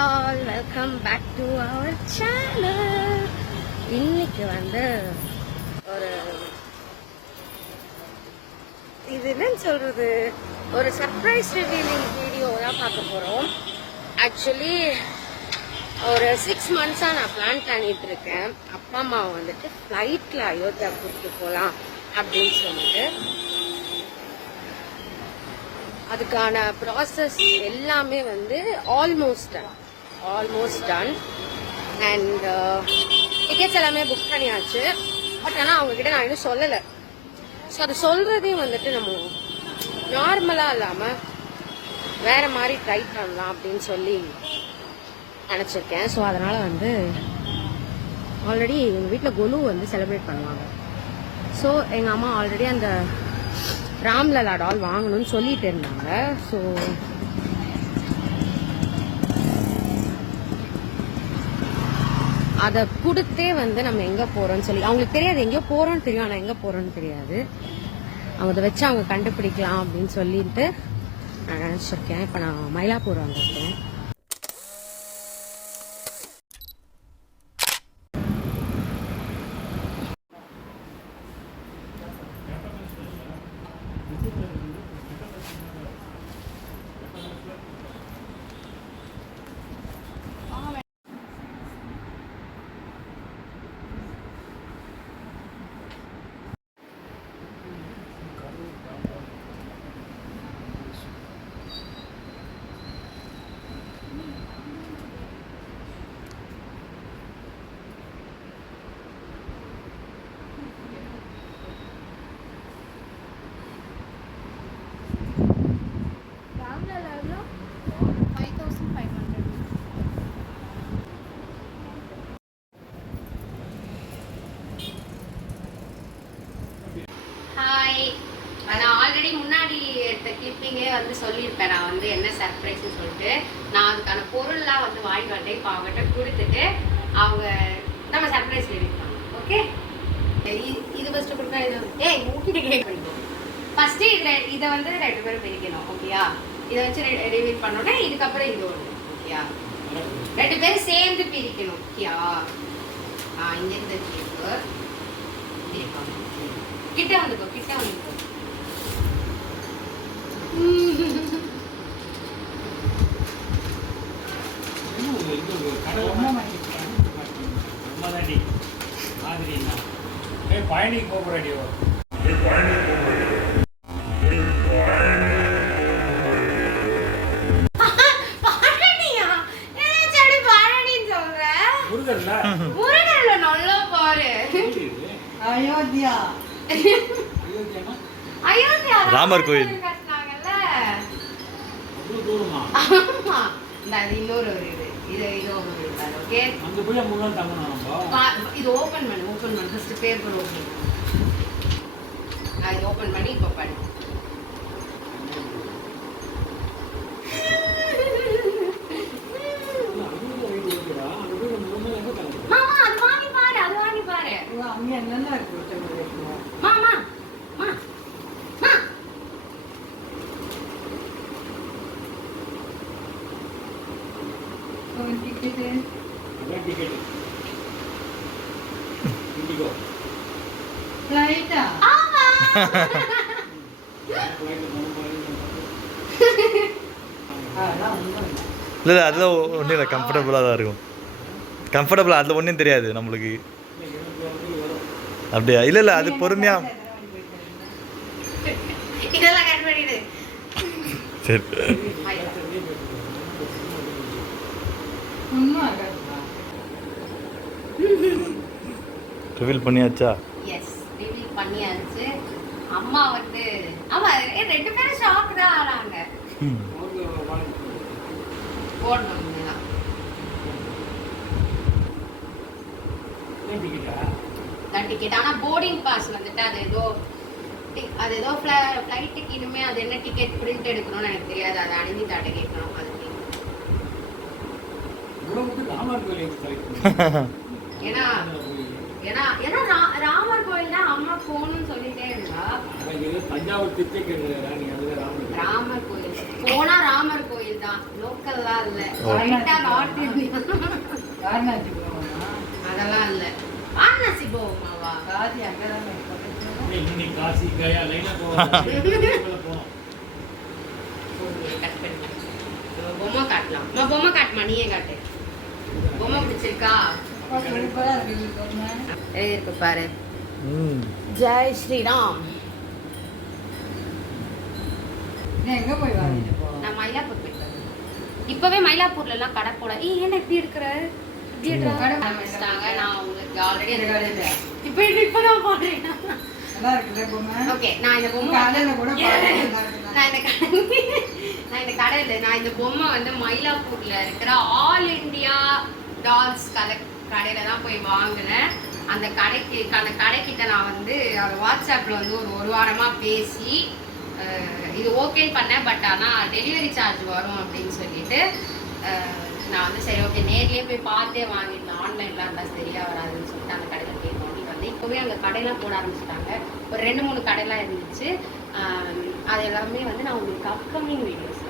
All, welcome back to our channel. இன்னைக்கு வந்து ஒரு இது என்னன்னு சொல்றது, ஒரு சர்ப்ரைஸ் ரிவீலிங் வீடியோ தான் பார்க்க போறோம். ஆக்சுவலி ஒரு 6 months நான் பிளான் பண்ணிட்டு இருக்கேன். அப்பா அம்மா வந்துட்டு ஃப்ளைட்ல அயோத்தியா கூப்பிட்டு போகலாம் அப்படின்னு சொல்லிட்டு அதுக்கான ப்ராசஸ் எல்லாமே வந்து ஆல்மோஸ்ட் டன் அண்ட் டிக்கெட்ஸ் எல்லாமே புக் பண்ணியாச்சு. பட் ஆனால் அவங்கக்கிட்ட நான் இன்னும் சொல்லலை. ஸோ அது சொல்கிறதையும் வந்துட்டு நம்ம நார்மலாக இல்லாமல் வேறு மாதிரி ட்ரை பண்ணலாம் அப்படின்னு சொல்லி நினச்சிருக்கேன். ஸோ அதனால் வந்து ஆல்ரெடி எங்கள் வீட்டில் கொலு வந்து செலிப்ரேட் பண்ணுவாங்க. ஸோ எங்கள் அம்மா ஆல்ரெடி அந்த ராம்லலா டால் வாங்கணும்னு சொல்லிட்டு இருந்தாங்க. ஸோ அதை கொடுத்தே வந்து நம்ம எங்கே போகிறோம்னு சொல்லி அவங்களுக்கு தெரியாது. எங்கேயோ போகிறோன்னு தெரியும், ஆனால் எங்கே போகிறோன்னு தெரியாது. அவங்க அதை வச்சு அவங்க கண்டுபிடிக்கலாம் அப்படின்னு சொல்லிட்டு நான் நினச்சிருக்கேன். இப்போ நான் மயிலாப்பூர் வந்திருக்கேன். நான் ஆல்ரெடி முன்னாடி எடுத்த கிளிப்பிங்கே வந்து சொல்லியிருப்பேன். நான் வந்து என்ன சர்ப்ரைஸ்ன்னு சொல்லிட்டு நான் அதுக்கான பொருள்லாம் வந்து வாங்கி வந்தேன். இப்போ அவங்ககிட்ட கொடுத்துட்டு அவங்க நம்ம சர்ப்ரைஸ் எடுக்கலாம். ஓகே, இது ஃபஸ்ட்டு கொடுத்தா இது மூக்கிட்டு கேட்க பண்ணிக்கணும். ஃபஸ்ட்டு இதை வந்து 2 பேரும் பிரிக்கணும். ஓகேயா, இதை வச்சு ரிவீல் பண்ணோன்னே இதுக்கப்புறம் இது ஒன்று. ஓகேயா, 2 பேரும் சேர்ந்து பிரிக்கணும். ஓகேயா, இங்கேருந்து கிட்ட வந்துக்கோ. பயணிக்கு போகிறடியோ ராமர் கோயில் இன்னொரு இது ஓபன் பண்ணு ஃபர்ஸ்ட் பேப்பர் ஓபன் அது ஓபன் பண்ணி இப்போ பண்ணு. மாமா அது வாங்கி பாரு அங்க என்னென்ன இருக்கு மாமா. இல்லை அதெல்லாம் ஒன்றும் இல்லை, கம்ஃபர்டபுளாக தான் இருக்கும். கம்ஃபர்டபுளாக அதில் ஒன்றும் தெரியாது நம்மளுக்கு. அப்படியா? இல்லை அது பொறுமையாக சரி. ரிவீல் பண்ணியாச்சா? எஸ், ரிவீல் பண்ணியாச்சு. அம்மா வந்து 2 பேரும் ஷாக் தான் ஆனாங்க. டிக்கெட் ஆனா போர்டிங் பாஸ் வந்துட்டு அது ஏதோ ஃப்ளைட்டுக்கு இனிமே அது என்ன டிக்கெட் பிரிண்ட் எடுக்கணும்னு எனக்கு தெரியாது. அதை அணிஞ்சு தாட்ட கேட்கணும். அது ஏன்னா ராமர் கோயில் தான் அம்மா போகணும்னு சொல்லிட்டே இருந்தா. ராமர் கோயில் போனா ராமர் கோயில் தான், லோக்கல்லாம் இல்ல. ஓ. ரைட்டா நார்த் இந்தியா. வாரணாசி போவோமா? அதெல்லாம் இல்ல. வாரணாசி போவோமாவா? காசி அங்கதான் இன்னைக்கு காசி கயா லைனா போவோம். கட் பண்ணி. பொம்மை காட்டலாம். பொம்மை காட்டுமா, நீயே காட்டு. பொம்மை பிடிச்சிருக்கா? சூப்பரா இருக்கு பொம்மை. இருக்கு பாரு. ஜெய் ஸ்ரீராம். நீ எங்க போய் வாங்கிட்டு போ? நான் மயிலாப்பூர் போயிட்டு வரேன். இப்பவே மயிலாப்பூர்ல எல்லாம் கடை போட. ஏன் இப்படி இருக்கிற? இப்படி ஆரம்பிச்சிட்டாங்க. நான் உங்களுக்கு ஆல்ரெடி இந்த கடையில. இப்பதான் போடுறேன். நல்லா இருக்குல்ல பொம்மை? ஓகே, நான் இந்த பொம்மை கடையில கூட பார்த்தேன். நான் இந்த கடையில நான் இந்த பொம்மை வந்து மயிலாப்பூர்ல இருக்கிற ஆல் இந்தியா டால்ஸ் கடையில தான் போய் வாங்கினேன். அந்த கடைக்கிட்ட நான் வந்து வாட்ஸ்அப்ல வந்து ஒரு வாரமா பேசி இது ஓகேன்னு பண்ணேன். பட் ஆனால் டெலிவரி சார்ஜ் வரும் அப்படின்னு சொல்லிட்டு நான் வந்து சரி ஓகே நேர்லேயே போய் பார்த்தே வாங்கிடலாம், ஆன்லைன்லாம் இருந்தால் சரியாக வராதுன்னு சொல்லிட்டு அந்த கடையில் போய் வாங்கி வந்து இப்போவே அங்கே கடையெல்லாம் போட ஆரம்பிச்சிட்டாங்க. ஒரு 2-3 கடையெல்லாம் இருந்துச்சு. அது எல்லாமே வந்து நான் உங்களுக்கு அப்கமிங் வீடியோஸ்.